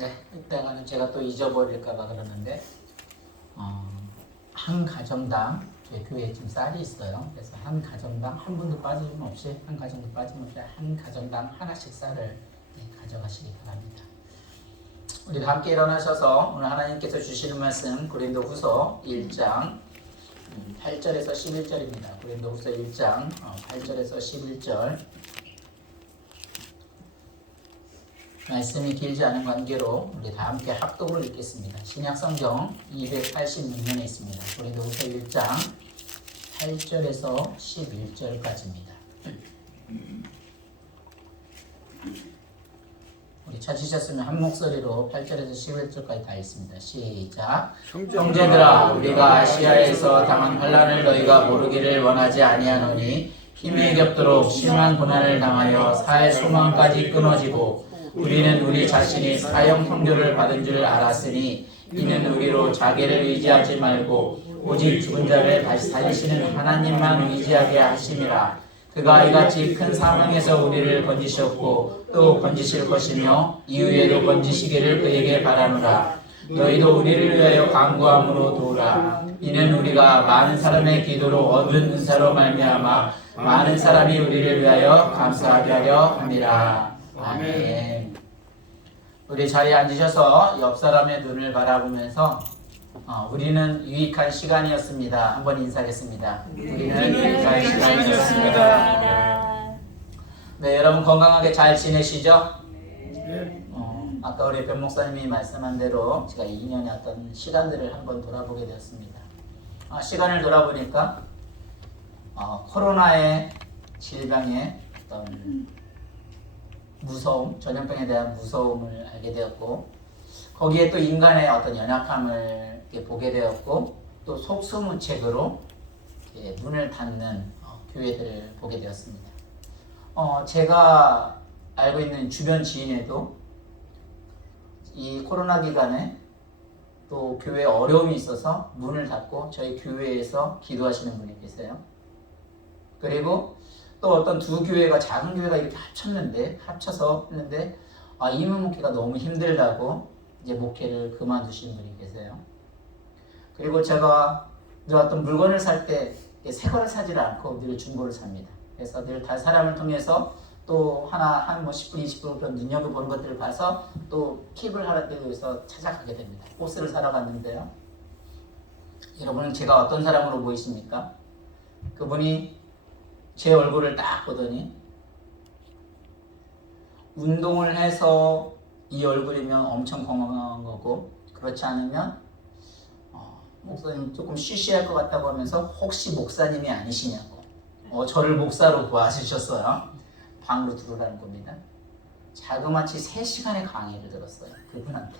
네, 이따가는 제가 또 잊어버릴까봐 그러는데 한 가정당 저희 교회에 지금 쌀이 있어요. 그래서 한 가정당 한 분도 빠짐없이 한 가정도 빠짐없이 한 가정당 하나씩 쌀을 가져가시기 바랍니다. 우리 함께 일어나셔서 오늘 하나님께서 주시는 말씀 고린도후서 1장 8절에서 11절입니다. 고린도후서 1장 8절에서 11절 말씀이 길지 않은 관계로 우리 다 함께 합독으로 읽겠습니다. 신약성경 286면에 있습니다. 고린도후서 1장 8절에서 11절까지입니다. 우리 찾으셨으면 한 목소리로 8절에서 11절까지 다 읽습니다. 시작. 형제들아, 우리가 아시아에서 당한 환난을 너희가 모르기를 원하지 아니하노니 힘에 겹도록 심한 고난을 당하여 살 소망까지 끊어지고 우리는 우리 자신이 사형 판결을 받은 줄 알았으니 이는 우리로 자기를 의지하지 말고 오직 죽은 자를 다시 살리시는 하나님만 의지하게 하심이라. 그가 이같이 큰 사망에서 우리를 건지셨고 또 건지실 것이며 이후에도 건지시기를 그에게 바라노라. 너희도 우리를 위하여 간구함으로 도우라. 이는 우리가 많은 사람의 기도로 얻은 은사로 말미암아 많은 사람이 우리를 위하여 감사하게 하려 함이라. 아멘. 우리 자리에 앉으셔서 옆 사람의 눈을 바라보면서 우리는 유익한 시간이었습니다. 한번 인사하겠습니다. 우리는 유익한 시간이었습니다. 네, 여러분 건강하게 잘 지내시죠? 아까 우리 변 목사님이 말씀한 대로 제가 2년의 어떤 시간들을 한번 돌아보게 되었습니다. 시간을 돌아보니까 코로나의 질병의 어떤 무서움, 전염병에 대한 무서움을 알게 되었고 거기에 또 인간의 어떤 연약함을 보게 되었고 또 속수무책으로 문을 닫는 교회들을 보게 되었습니다. 제가 알고 있는 주변 지인에도 이 코로나 기간에 또 교회에 어려움이 있어서 문을 닫고 저희 교회에서 기도하시는 분이 계세요. 그리고 또 어떤 두 교회가 작은 교회가 이렇게 합쳐서 했는데 임무 목회가 너무 힘들다고 이제 목회를 그만두신 분이 계세요. 그리고 제가 늘 어떤 물건을 살 때 새 거를 사지 않고 늘 중고를 삽니다. 그래서 늘 다른 사람을 통해서 또 한 10분, 20분 그런 눈여겨보는 것들을 봐서 또 팁을 하기 위해서 찾아가게 됩니다. 옷을 사러 갔는데요. 여러분은 제가 어떤 사람으로 보이십니까? 그분이 제 얼굴을 딱 보더니 운동을 해서 이 얼굴이면 엄청 건강한 거고 그렇지 않으면 목사님 조금 쉬쉬할 것 같다고 하면서 혹시 목사님이 아니시냐고 저를 목사로 구하셨어요. 방으로 들어가는 겁니다. 자그마치 3시간의 강의를 들었어요. 그분한테.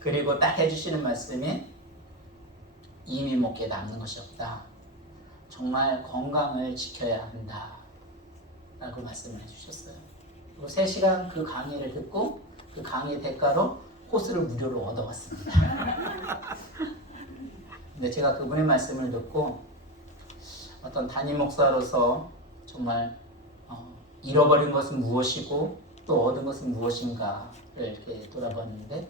그리고 딱 해주시는 말씀이 이미 목에 남는 것이 없다. 정말 건강을 지켜야 한다 라고 말씀을 해주셨어요. 그리고 3시간 그 강의를 듣고 그 강의 대가로 코스를 무료로 얻어갔습니다. 근데 제가 그분의 말씀을 듣고 어떤 담임 목사로서 정말 잃어버린 것은 무엇이고 또 얻은 것은 무엇인가를 이렇게 돌아봤는데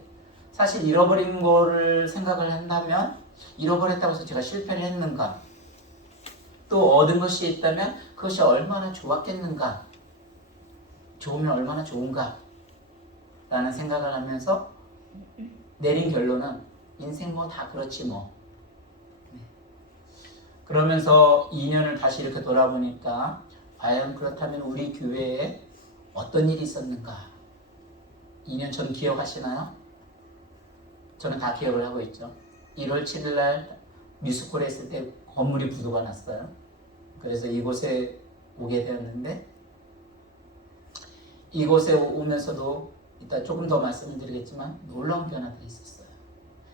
사실 잃어버린 거를 생각을 한다면 잃어버렸다고 해서 제가 실패를 했는가 또 얻은 것이 있다면 그것이 얼마나 좋았겠는가 좋으면 얼마나 좋은가 라는 생각을 하면서 내린 결론은 인생 뭐 다 그렇지 뭐 그러면서 2년을 다시 이렇게 돌아보니까 과연 그렇다면 우리 교회에 어떤 일이 있었는가 2년 전 기억하시나요? 저는 다 기억을 하고 있죠. 1월 7일 날 미스콜에 있을 때 건물이 부도가 났어요. 그래서 이곳에 오게 되었는데 이곳에 오면서도 이따 조금 더 말씀을 드리겠지만 놀라운 변화들이 있었어요.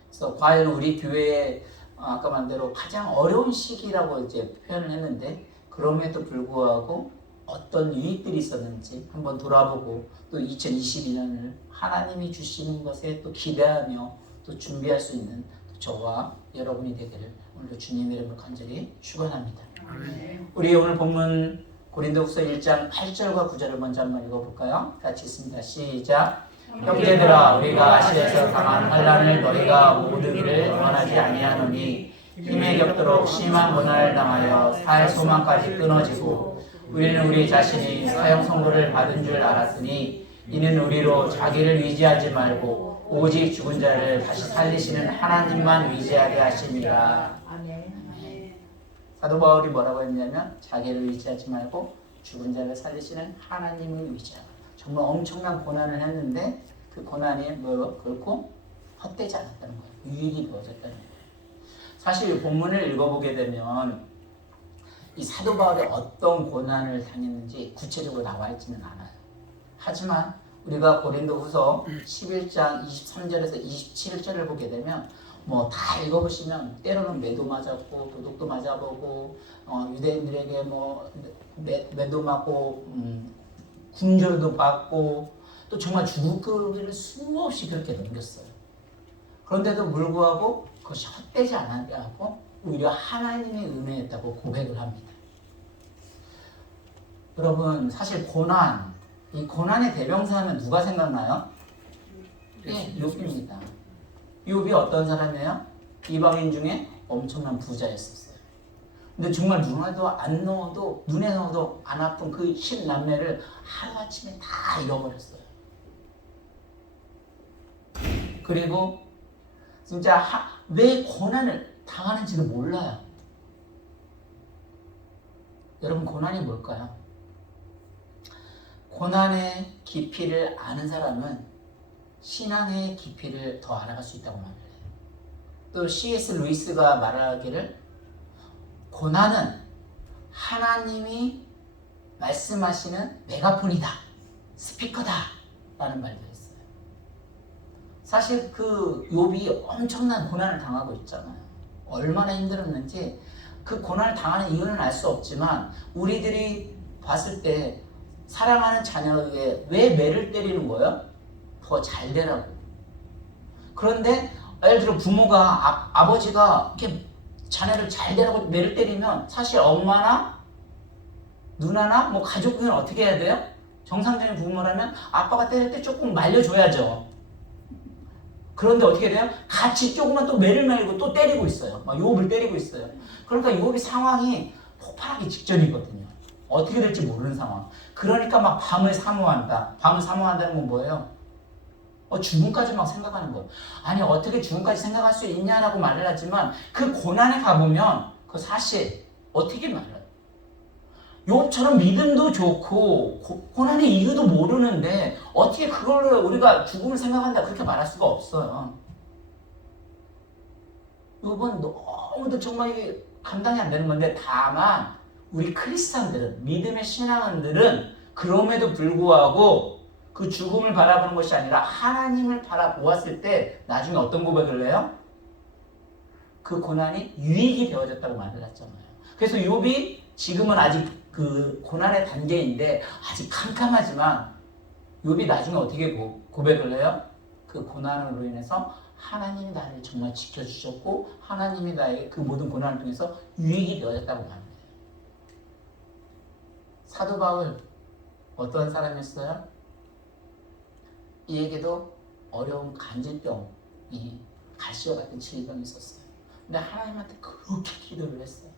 그래서 과연 우리 교회에 아까 말한 대로 가장 어려운 시기라고 이제 표현을 했는데 그럼에도 불구하고 어떤 유익들이 있었는지 한번 돌아보고 또 2022년을 하나님이 주시는 것에 또 기대하며 또 준비할 수 있는 저와 여러분이 되기를 오늘도 주님의 이름으로 간절히 축원합니다. 우리 오늘 본문 고린도후서 1장 8절과 9절을 먼저 한번 읽어볼까요? 같이 읽습니다. 시작. 형제들아 우리가 아시아에서 당한 환난을 너희가 모르기를 원하지 아니하노니 힘에 겹도록 심한 고난을 당하여 살 소망까지 끊어지고 우리는 우리 자신이 사형 선고를 받은 줄 알았으니 이는 우리로 자기를 의지하지 말고 오직 죽은 자를 다시 살리시는 하나님만 의지하게 하심이라. 사도 바울이 뭐라고 했냐면 자기를 의지하지 말고 죽은 자를 살리시는 하나님을 의지하라. 정말 엄청난 고난을 했는데 그 고난이 뭐로 결코 헛되지 않았다는 거예요. 유익이 되어졌다는 거예요. 사실 본문을 읽어보게 되면 이 사도 바울이 어떤 고난을 당했는지 구체적으로 나와 있지는 않아요. 하지만 우리가 고린도후서 11장 23절에서 27절을 보게 되면 뭐 다 읽어보시면 때로는 매도 맞았고 도둑도 맞아보고 유대인들에게 뭐 매도 맞고 군절도 받고 또 정말 죽을 수없이 그렇게 넘겼어요. 그런데도 불구하고 그것이 헛되지 않았게 하고 오히려 하나님의 은혜였다고 고백을 합니다. 여러분 사실 고난, 이 고난의 대명사는 누가 생각나요? 예, 욥입니다. 욥이 어떤 사람이에요? 이방인 중에 엄청난 부자였었어요. 근데 정말 눈에 넣어도 안 아픈 그 10남매를 하루아침에 다 잃어버렸어요. 그리고 진짜 왜 고난을 당하는지도 몰라요. 여러분 고난이 뭘까요? 고난의 깊이를 아는 사람은 신앙의 깊이를 더 알아갈 수 있다고 말해요. 또 C.S. 루이스가 말하기를 고난은 하나님이 말씀하시는 메가폰이다, 스피커다 라는 말도 했어요. 사실 그 욥이 엄청난 고난을 당하고 있잖아요. 얼마나 힘들었는지 그 고난을 당하는 이유는 알 수 없지만 우리들이 봤을 때 사랑하는 자녀에게 왜 매를 때리는 거예요? 더 잘 되라고. 그런데 예를 들어 부모가 아버지가 이렇게 자녀를 잘 되라고 매를 때리면 사실 엄마나 누나나 뭐 가족은 어떻게 해야 돼요? 정상적인 부모라면 아빠가 때릴 때 조금 말려줘야죠. 그런데 어떻게 돼요? 같이 조금만 또 매를 말고 또 때리고 있어요. 막 욥을 때리고 있어요. 그러니까 욥이 상황이 폭발하기 직전이거든요. 어떻게 될지 모르는 상황. 그러니까 막 밤을 사모한다. 밤을 사모한다는 건 뭐예요? 죽음까지 막 생각하는 거예요. 아니 어떻게 죽음까지 생각할 수 있냐라고 말을 하지만 그 고난에 가보면 그 사실 어떻게 말해요? 욥처럼 믿음도 좋고 고난의 이유도 모르는데 어떻게 그걸 우리가 죽음을 생각한다 그렇게 말할 수가 없어요. 욥은 너무도 정말 이게 감당이 안 되는 건데 다만 우리 크리스찬들은 믿음의 신앙인들은 그럼에도 불구하고 그 죽음을 바라보는 것이 아니라 하나님을 바라보았을 때 나중에 어떤 고백을 해요? 그 고난이 유익이 되어졌다고 말을 했잖아요. 그래서 욥이 지금은 아직 그 고난의 단계인데 아직 캄캄하지만 욥이 나중에 어떻게 고백을 해요? 그 고난으로 인해서 하나님이 나를 정말 지켜주셨고 하나님이 나의 그 모든 고난을 통해서 유익이 되어졌다고 말해요. 사도 바울 어떤 사람이었어요? 이에게도 어려운 간질병이 갈시와 같은 질병이 있었어요. 근데 하나님한테 그렇게 기도를 했어요.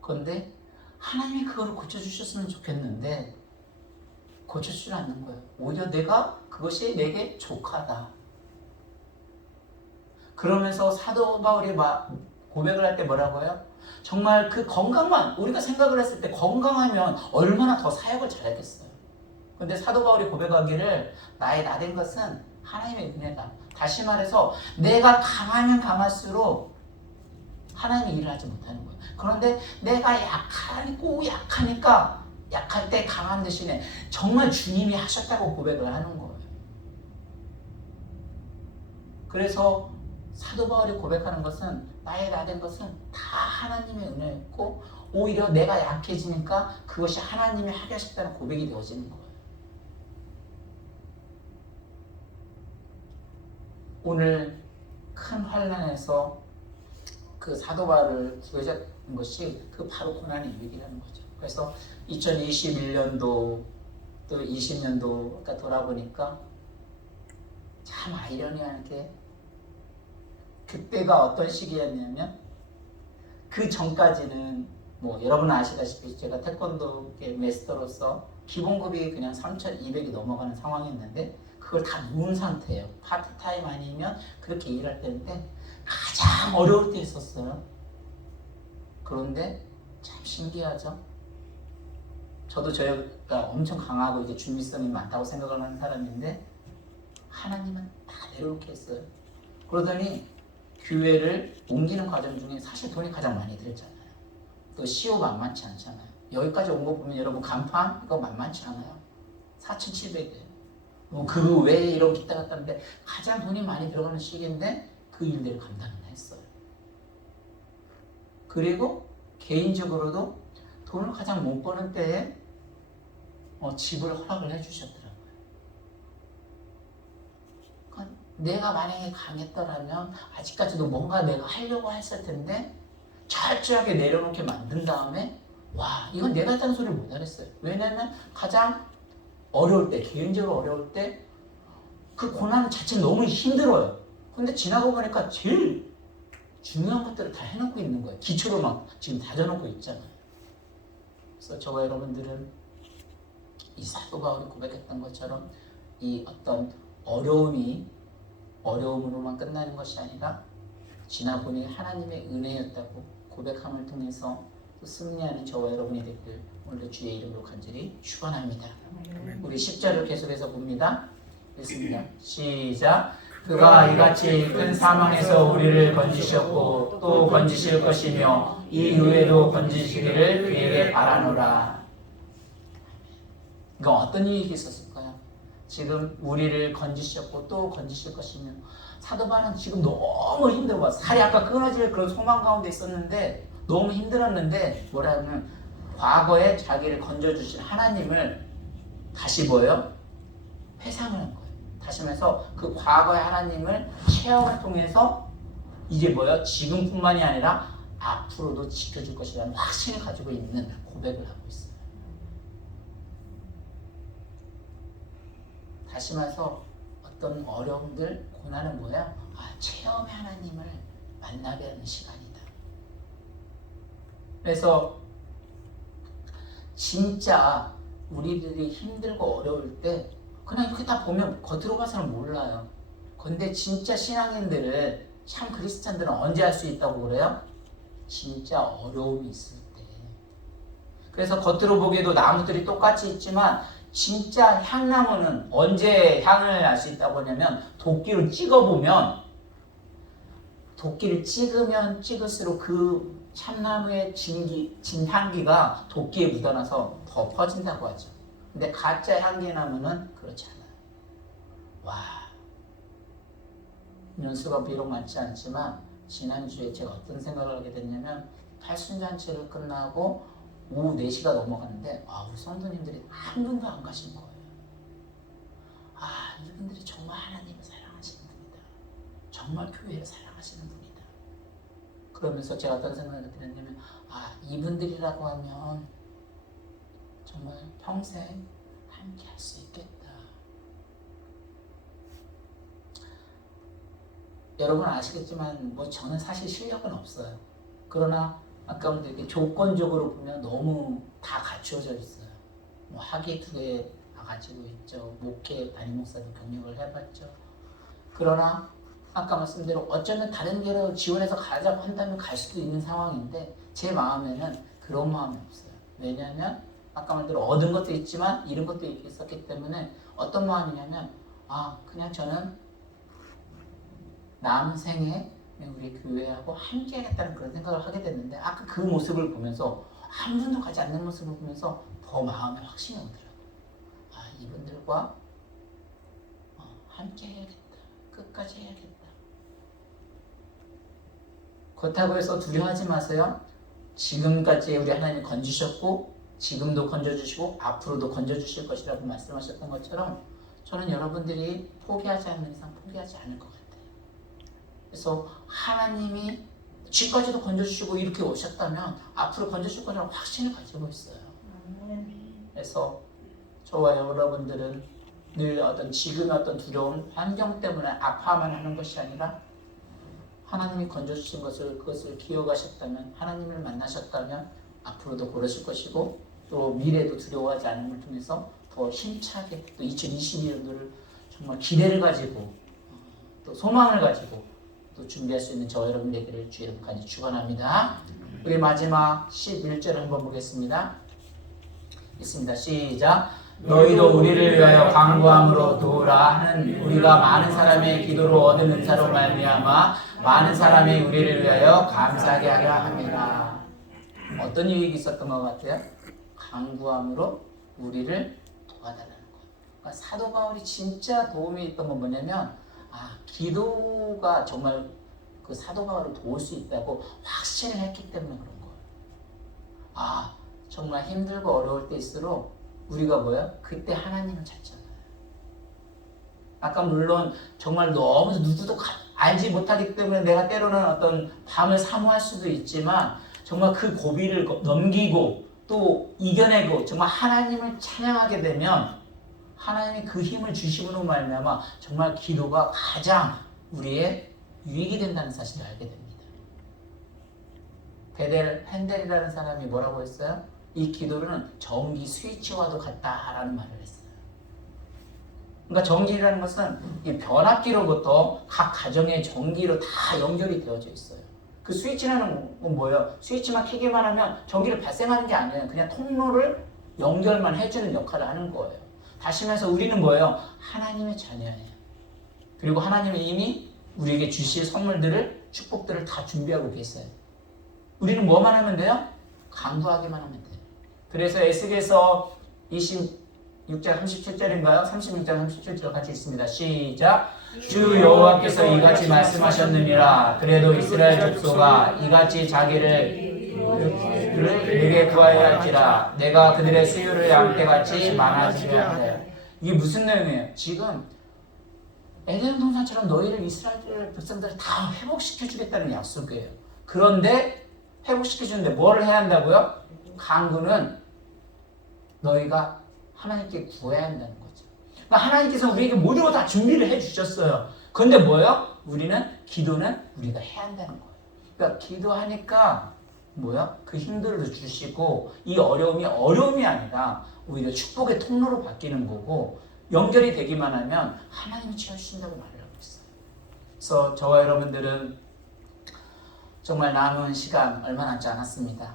그런데 하나님이 그거를 고쳐주셨으면 좋겠는데 고쳐주지 않는 거예요. 오히려 그것이 내게 족하다. 그러면서 사도 바울이 고백을 할 때 뭐라고 해요? 정말 그 건강만 우리가 생각을 했을 때 건강하면 얼마나 더 사역을 잘했겠어요. 근데 사도 바울이 고백하기를 나의 나된 것은 하나님의 은혜다. 다시 말해서 내가 강하면 강할수록 하나님이 일을 하지 못하는 거예요. 그런데 내가 약하니까 약할 때 강한 대신에 정말 주님이 하셨다고 고백을 하는 거예요. 그래서 사도 바울이 고백하는 것은 나의 나된 것은 다 하나님의 은혜였고 오히려 내가 약해지니까 그것이 하나님이 하게 하셨다는 고백이 되어지는 거예요. 오늘 큰 환난에서 그 사도 바울을 구해줬던 것이 그 바로 고난의 유익이라는 거죠. 그래서 2021년도 또 20년도 아까 돌아보니까 참 아이러니하게 그때가 어떤 시기였냐면 그 전까지는 뭐 여러분 아시다시피 제가 태권도 마스터로서 기본급이 그냥 3,200이 넘어가는 상황이었는데 그걸 다 놓은 상태예요. 파트타임 아니면 그렇게 일할 때인데 가장 어려울 때 했었어요. 그런데 참 신기하죠. 저도 저희가 엄청 강하고 이제 준비성이 많다고 생각을 하는 사람인데 하나님은 다 내려놓게 했어요. 그러더니 교회를 옮기는 과정 중에 사실 돈이 가장 많이 들었잖아요. 또 시효 만만치 않잖아요. 여기까지 온 거 보면 여러분 간판 이거 만만치 않아요. 4,700이에요. 뭐 그 외에 이런 기타 갔다 하는데 가장 돈이 많이 들어가는 시기인데 그 일들을 감당을 했어요. 그리고 개인적으로도 돈을 가장 못 버는 때에 집을 허락을 해주셨더라고요. 그러니까 내가 만약에 강했더라면 아직까지도 뭔가 내가 하려고 했을 텐데 철저하게 내려놓게 만든 다음에 와 이건 내가 했다는 소리를 못 하겠어요. 왜냐면 가장 어려울 때, 개인적으로 어려울 때 그 고난 자체는 너무 힘들어요. 근데 지나고 보니까 제일 중요한 것들을 다 해놓고 있는 거예요. 기초로 막 지금 다져놓고 있잖아요. 그래서 저와 여러분들은 이 사도 바울이 고백했던 것처럼 이 어떤 어려움이 어려움으로만 끝나는 것이 아니라 지나보니 하나님의 은혜였다고 고백함을 통해서 또 승리하는 저와 여러분이 됐길 오늘 주의 이름으로 간절히 축원합니다. 우리 10절을 계속해서 봅니다. 읽습니다. 시작. 그가 이같이 큰 사망에서 우리를 건지셨고 또 건지실 것이며 이 후에도 건지시기를 그에게 바라노라. 그러니까 어떤 일이 있었을까요? 지금 우리를 건지셨고 또 건지실 것이며 사도 바울은 지금 너무 힘들어. 살이 아까 끊어질 그런 소망 가운데 있었는데 너무 힘들었는데 뭐라면 과거에 자기를 건져주신 하나님을 다시 뭐예요? 회상을 한 거예요. 다시 하면서 그 과거의 하나님을 체험을 통해서 이제 뭐예요? 지금뿐만이 아니라 앞으로도 지켜줄 것이라는 확신을 가지고 있는 고백을 하고 있어요. 다시 말해서 어떤 어려움들, 고난은 뭐야? 체험의 하나님을 만나게 하는 시간이다. 그래서 진짜 우리들이 힘들고 어려울 때 그냥 이렇게 다 보면 겉으로 봐서는 몰라요. 근데 진짜 신앙인들은 참 크리스찬들은 언제 할 수 있다고 그래요? 진짜 어려움이 있을 때. 그래서 겉으로 보기에도 나무들이 똑같이 있지만 진짜 향나무는 언제 향을 알 수 있다고 하냐면 도끼로 찍어보면 도끼를 찍으면 찍을수록 그 참나무의 진향기가 도끼에 묻어나서 더 퍼진다고 하죠. 근데 가짜 향기나무는 그렇지 않아요. 와, 연수가 비록 많지 않지만 지난주에 제가 어떤 생각을 하게 됐냐면 팔순잔치를 끝나고 오후 4시가 넘어갔는데 우리 성도님들이 한 분도 안 가신 거예요. 이분들이 정말 하나님을 사랑하시는 분이다. 정말 교회를 사랑하시는 분이다. 그러면서 제가 어떤 생각을 들었냐면 이분들이라고 하면 정말 평생 함께 할 수 있겠다. 여러분 아시겠지만 저는 사실 실력은 없어요. 그러나 아까 이렇게 조건적으로 보면 너무 다 갖추어져 있어요. 학위 2개 다 가지고 있죠. 목회 담임 목사도 경력을 해봤죠. 그러나 아까 말씀대로 어쩌면 다른 교회로 지원해서 가자고 한다면 갈 수도 있는 상황인데 제 마음에는 그런 마음이 없어요. 왜냐하면 아까 말대로 얻은 것도 있지만 잃은 것도 있었기 때문에 어떤 마음이냐면 그냥 저는 남은 생에 우리 교회하고 함께 하겠다는 그런 생각을 하게 됐는데 아까 그 모습을 보면서 한 분도 가지 않는 모습을 보면서 더 마음에 확신이 오더라고요. 이분들과 함께 해야겠다. 끝까지 해야겠다. 그렇다고 해서 두려워하지 마세요. 지금까지 우리 하나님 건지셨고 지금도 건져주시고 앞으로도 건져주실 것이라고 말씀하셨던 것처럼 저는 여러분들이 포기하지 않는 이상 포기하지 않을 것 같아요. 그래서 하나님이 지금까지도 건져주시고 이렇게 오셨다면 앞으로 건져줄 거라고 확신을 가지고 있어요. 그래서 저와 여러분들은 늘 어떤 지금 어떤 두려운 환경 때문에 아파만 하는 것이 아니라 하나님이 건져주신 것을 그것을 기억하셨다면 하나님을 만나셨다면 앞으로도 그러실 것이고 또 미래도 두려워하지 않음을 통해서 더 힘차게 또 2022년도를 정말 기대를 가지고 또 소망을 가지고 또 준비할 수 있는 저와 여러분 되기를 주 이름 간절히 축원합니다. 우리 마지막 11절 한번 보겠습니다. 있습니다. 시작. 너희도 우리를 위하여 간구함으로 도우라 하는 우리가 많은 사람의 기도로 얻은 은사로 말미암아 많은 사람이 우리를 위하여 감사하게 하려 함이라. 어떤 유익이 있었던 것 같아요? 간구함으로 우리를 도와달라는 것. 그러니까 사도 바울이 진짜 도움이 있던 건 뭐냐면 기도가 정말 그 사도 바울을 도울 수 있다고 확신을 했기 때문에 그런 거예요. 정말 힘들고 어려울 때일수록 우리가 뭐야? 그때 하나님을 찾잖아요. 아까 물론 정말 너무 누구도 알지 못하기 때문에 내가 때로는 어떤 밤을 사모할 수도 있지만 정말 그 고비를 넘기고 또 이겨내고 정말 하나님을 찬양하게 되면 하나님이 그 힘을 주시므로 말미암아 정말 기도가 가장 우리의 유익이 된다는 사실을 알게 됩니다. 베델 헨델이라는 사람이 뭐라고 했어요? 이 기도는 전기 스위치와도 같다라는 말을 했어요. 그러니까 전기라는 것은 이 변압기로부터 각 가정의 전기로 다 연결이 되어져 있어요. 그 스위치라는 건 뭐예요? 스위치만 켜기만 하면 전기를 발생하는 게 아니에요. 그냥 통로를 연결만 해주는 역할을 하는 거예요. 다시 말해서 우리는 뭐예요? 하나님의 자녀예요. 그리고 하나님은 이미 우리에게 주실 선물들을 축복들을 다 준비하고 계세요. 우리는 뭐만 하면 돼요? 간구하기만 하면 돼요. 그래서 에스겔서 26장 37절인가요? 36장 37절 같이 있습니다. 시작. 주 여호와께서 이같이 말씀하셨느니라. 그래도 이스라엘 족속아 이같이 자기를 내게 구하여야 할지라. 내가 그들의 수요를 양떼같이 많아지게 한다. 이게 무슨 내용이에요? 지금 에덴 동산처럼 너희를 이스라엘 백성들을 다 회복시켜 주겠다는 약속이에요. 그런데 회복시켜 주는데 뭐를 해야 한다고요? 간구는 너희가 하나님께 구해야 한다는 거죠. 그러니까 하나님께서 우리에게 모든 걸 다 준비를 해주셨어요. 그런데 뭐예요? 기도는 우리가 해야 한다는 거예요. 그러니까 기도하니까 뭐야? 그 힘들도 주시고 이 어려움이 아니라 오히려 축복의 통로로 바뀌는 거고 연결이 되기만 하면 하나님이 채워주신다고 말을 하고 있어요. 그래서 저와 여러분들은 정말 남은 시간 얼마 남지 않았습니다.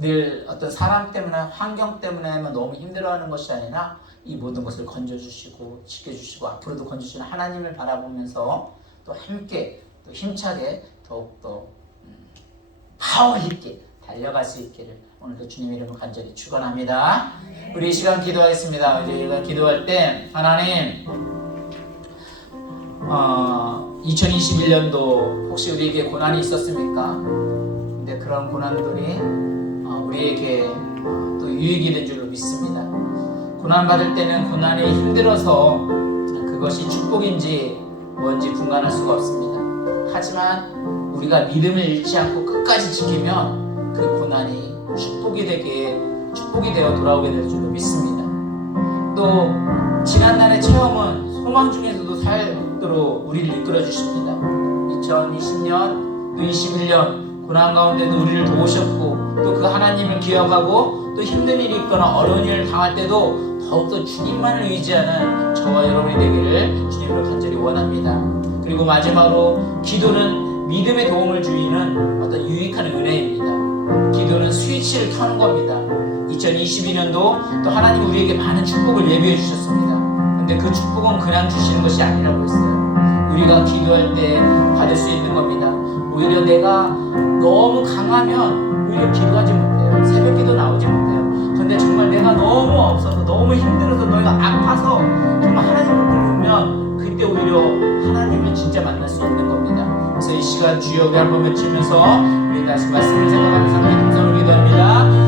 늘 어떤 사람 때문에 환경 때문에 너무 힘들어하는 것이 아니라 이 모든 것을 건져주시고 지켜주시고 앞으로도 건져주시는 하나님을 바라보면서 또 함께 또 힘차게 더욱더 파워 있게 달려갈 수 있기를 오늘도 주님 이름으로 간절히 축원합니다. 우리 이 시간 기도하겠습니다. 우리가 기도할 때 하나님 2021년도 혹시 우리에게 고난이 있었습니까? 근데 그런 고난들이 우리에게 또 유익이 된 줄로 믿습니다. 고난받을 때는 고난이 힘들어서 그것이 축복인지 뭔지 분간할 수가 없습니다. 하지만 우리가 믿음을 잃지 않고 끝까지 지키면 그 고난이 축복이 되어 돌아오게 될 줄로 믿습니다. 또 지난날의 체험은 소망 중에서도 살도록 우리를 이끌어 주십니다. 2020년 또 21년 고난 가운데도 우리를 도우셨고 또 그 하나님을 기억하고 또 힘든 일이 있거나 어려운 일을 당할 때도 더욱더 주님만을 의지하는 저와 여러분이 되기를 주님으로 간절히 원합니다. 그리고 마지막으로 기도는 믿음의 도움을 주는 어떤 유익한 은혜입니다. 기도는 스위치를 켜는 겁니다. 2022년도 또 하나님 우리에게 많은 축복을 예비해 주셨습니다. 근데 그 축복은 그냥 주시는 것이 아니라고 했어요. 우리가 기도할 때 받을 수 있는 겁니다. 오히려 내가 너무 강하면 오히려 기도하지 못해요. 새벽 기도 나오지 못해요. 근데 정말 내가 너무 없어서 너무 힘들어서 너희가 아파서 정말 하나님을 부르면 그때 오히려 하나님을 진짜 만날 수 있는 겁니다. 그래서 이 시간 주여 우리 한번 외치면서 우리 다시 말씀을 생각하면서 함께 동서로 기도합니다.